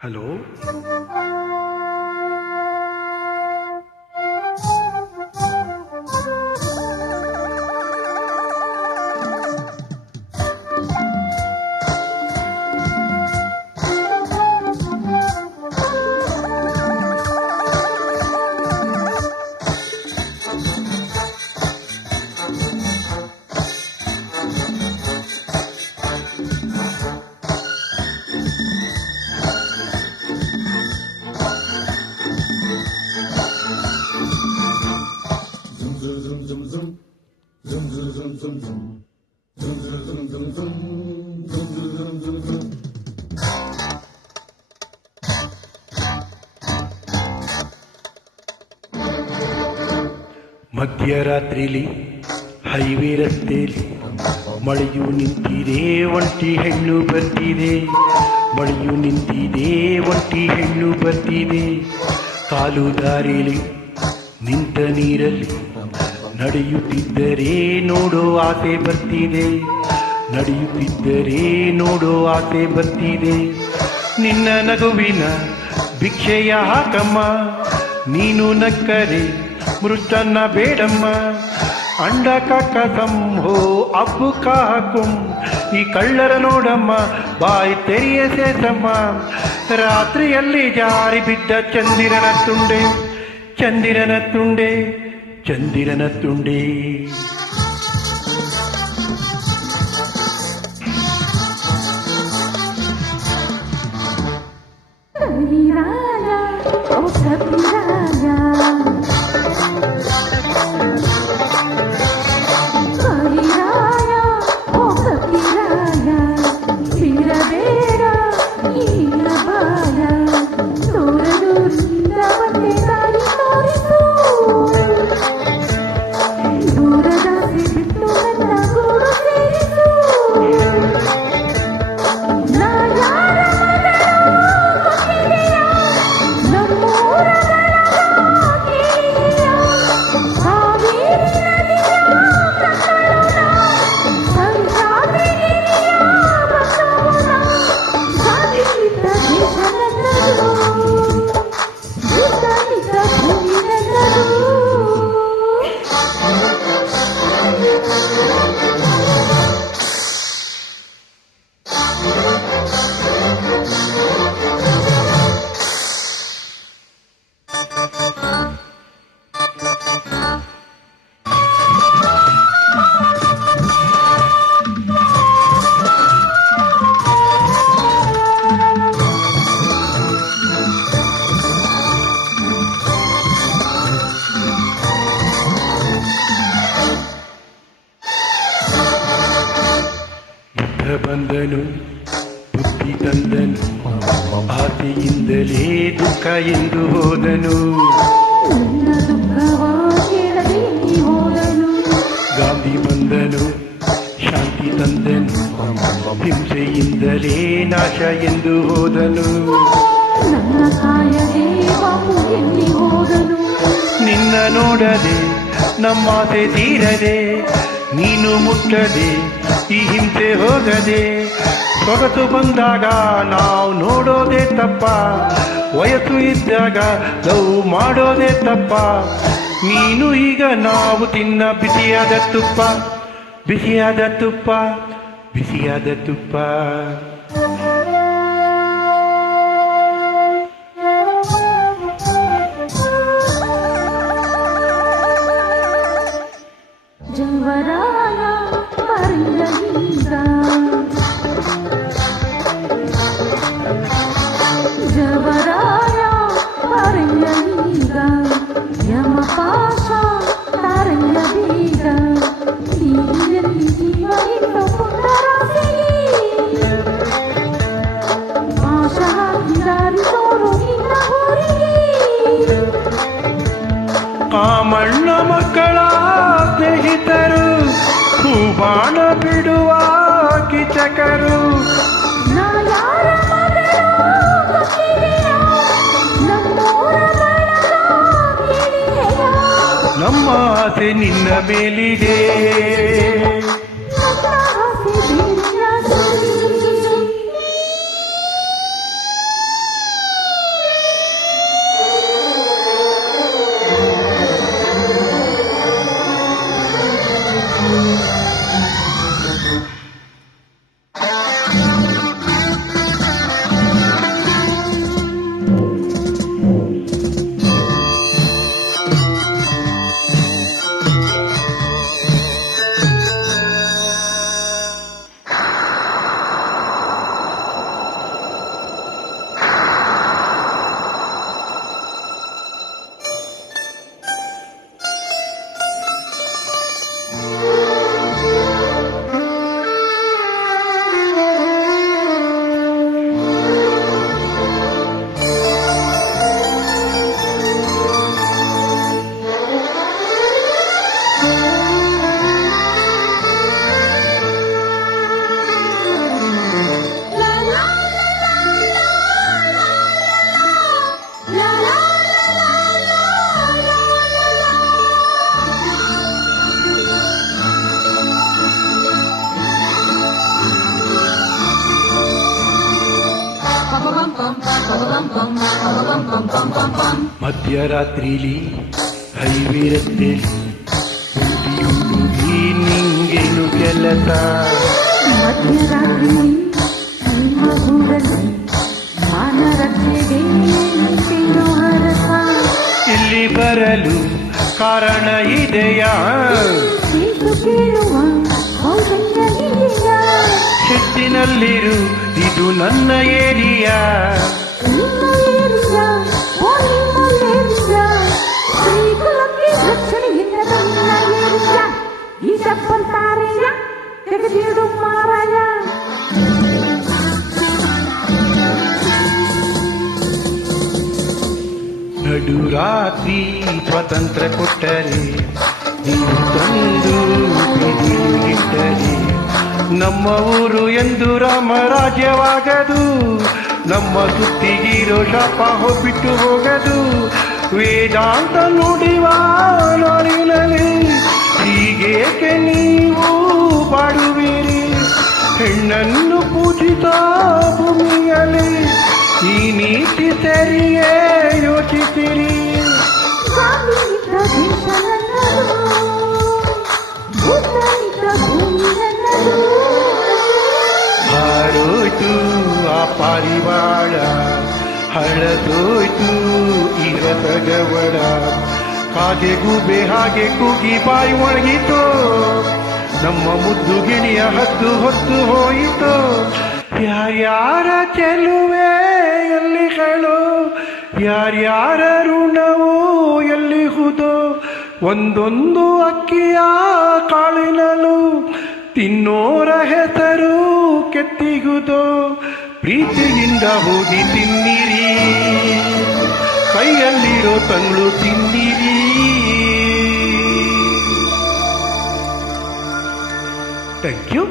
Hello. ಮಧ್ಯರಾತ್ರಿಲಿ highway ರಸ್ತೆಯಲ್ಲಿ ಮಳೆಯು ನಿಂತಿದೆ, ಒಂಟಿ ಹೆಣ್ಣು ಬರ್ತಿದೆ. ಮಳೆಯು ನಿಂತಿದೆ, ಒಂಟಿ ಹೆಣ್ಣು ಬರ್ತಿದೆ. ಕಾಲು ದಾರಿಲಿ ನಿಂತ ನೀರಲ್ಲಿ ನಡೆಯುತ್ತಿದ್ದರೆ ನೋಡೋ ಆಸೆ ಬರ್ತಿದೆ. ನಡೆಯುತ್ತಿದ್ದರೆ ನೋಡೋ ಆಸೆ ಬರ್ತಿದೆ. ನಿನ್ನ ನಗುವಿನ ಭಿಕ್ಷೆಯ ಹಾಕಮ್ಮ, ನೀನು ನಕ್ಕರೆ ಮೃಷ್ಟನ್ನ ಬೇಡಮ್ಮ. ಅಂಡ ಕಾಕ ಸಂಹೋ ಅಬ್ಬು ಕಾಕುಂ, ಈ ಕಳ್ಳರ ನೋಡಮ್ಮ ಬಾಯಿ ತೆರೆಯ ಸೇಸಮ್ಮ. ರಾತ್ರಿಯಲ್ಲಿ ಜಾರಿ ಬಿದ್ದ ಚಂದಿರನ ತುಂಡೆ, ಚಂದಿರನ ತುಂಡೆ, ಚಂದಿರನ ತುಂಡೆ. ಬಂದನು ಬುದ್ಧಿ ತಂದನು, ಆಸೆಯಿಂದಲೇ ದುಃಖ ಎಂದು ಹೋದನು. ಗಾಂಧಿ ಬಂದನು ಶಾಂತಿ ತಂದನು, ಹಿಂಸೆಯಿಂದಲೇ ನಾಶ ಎಂದು ಹೋದನು. ನಿನ್ನ ನೋಡದೆ ನಮ್ಮಾಸೆ ತೀರದೆ, ನೀನು ಮುಟ್ಟದೆ ಈ ಹಿಂಸೆ ಹೋಗದೆ. ಸೊಗಸು ಬಂದಾಗ ನಾವು ನೋಡೋದೇ ತಪ್ಪ, ವಯಸ್ಸು ಇದ್ದಾಗ ಲವ್ ಮಾಡೋದೇ ತಪ್ಪ. ನೀನು ಈಗ ನಾವು ತಿನ್ನ ಬಿಸಿಯಾದ ತುಪ್ಪ, ಬಿಸಿಯಾದ ತುಪ್ಪ, ಬಿಸಿಯಾದ ತುಪ್ಪ. ಕಾಮಣ್ಣ ಮಕ್ಕಳ ಸ್ನೇಹಿತರು, ಹೂಬಾಣ ಬಿಡುವ ಕಿಚಕರು. ನಮ್ಮ ಆಸೆ ನಿನ್ನ ಮೇಲಿದೆ. ಮಧ್ಯರಾತ್ರಿಲಿ ಹೈವೇ ರಸ್ತೆಲಿ ಹುಡುಗಿ ನಿಂಗೇನು ಕೆಲಸ ಮಧ್ಯರಾತ್ರಿ ನಿಮ್ಮ ಗೂಡಲ್ಲಿ ಮಾನ ರಕ್ಷೆಗೆ ನಿಂತಿರೋ ಹರಸ ಇಲ್ಲಿ ಬರಲು ಕಾರಣ ಇದೆಯಾ ನೀನು ಕೇಳುವ ಕೌಶಲ್ಯ ಇದೆಯಾ ಶಿಸ್ತಿನಲ್ಲಿರು ಇದು ನನ್ನ ಏರಿಯಾ ನಿಮ್ಮ ಏರಿಯಾ ಓ ನಿಮ್ಮ ಏರಿಯಾ ಶ್ರೀಕುಲಕ್ಕೆ ರಕ್ಷಣೆ ಇಲ್ಲದ ನಿನ್ನ ಏರಿಯಾ ಈ ತಪ್ಪಂತಾರೆಯ ತೆಗೆದಿಡು ಮಾರಾಯ ನಡುರಾತ್ರಿ ಸ್ವಾತಂತ್ರ್ಯ ಕೊಟ್ಟರೆ ನೀವು ತಂದು ಬಿದಿರು ಇಟ್ಟರೆ ನಮ್ಮ ಊರು ಎಂದು ರಾಮರಾಜ್ಯವಾಗದು ನಮ್ಮ ಸುತ್ತಿಗಿರೋ ಶಾಪ ಹೋಗ್ಬಿಟ್ಟು ಹೋಗದು ವೇದಾಂತ ನುಡಿವ ನಾಡಿನಲ್ಲಿ ಹೀಗೇಕೆ ನೀವು ಬಾಡುವಿರಿ ಹೆಣ್ಣನ್ನು ಪೂಜಿತ ಭೂಮಿಯಲ್ಲಿ ಈ ನೀತಿ ಸರಿಯೇ ಯೋಚಿಸಿರಿ ಸ್ವಾಮಿಯಿದ್ದ ದೇಶ ನನ್ನದು ಬುದ್ಧನಿದ್ದ ಭೂಮಿ ನನ್ನದು ಹಾರೋಯ್ತು ಆ ಪಾರಿವಾಳ ಹಳದೋಯ್ತು ಇರತಗವಡ ಕಾಗೆ ಗೂಬೆ ಹಾಗೆ ಕೂಗಿ ಬಾಯಿ ಒಣಗಿತು ನಮ್ಮ ಮುದ್ದು ಗಿಣಿಯ ಹದ್ದು ಹೊತ್ತು ಹೋಯಿತು ಯಾರ್ಯಾರ ಚೆಲುವೆ ಎಲ್ಲಿಗಳು ಯಾರ್ಯಾರ ಋಣವು ಎಲ್ಲಿಹುದೋ ಒಂದೊಂದು ಅಕ್ಕಿಯ ಕಾಳಿನಲು ತಿನ್ನೋರ ಹೆಸರು ಕೆತ್ತಿಗುದೋ ಪ್ರೀತಿಯಿಂದ ಹೋಗಿ ತಿನ್ನಿರಿ ಕೈಯಲ್ಲಿರೋ ತಂಗಳು ತಿನ್ನಿರಿ ಥ್ಯಾಂಕ್ ಯು.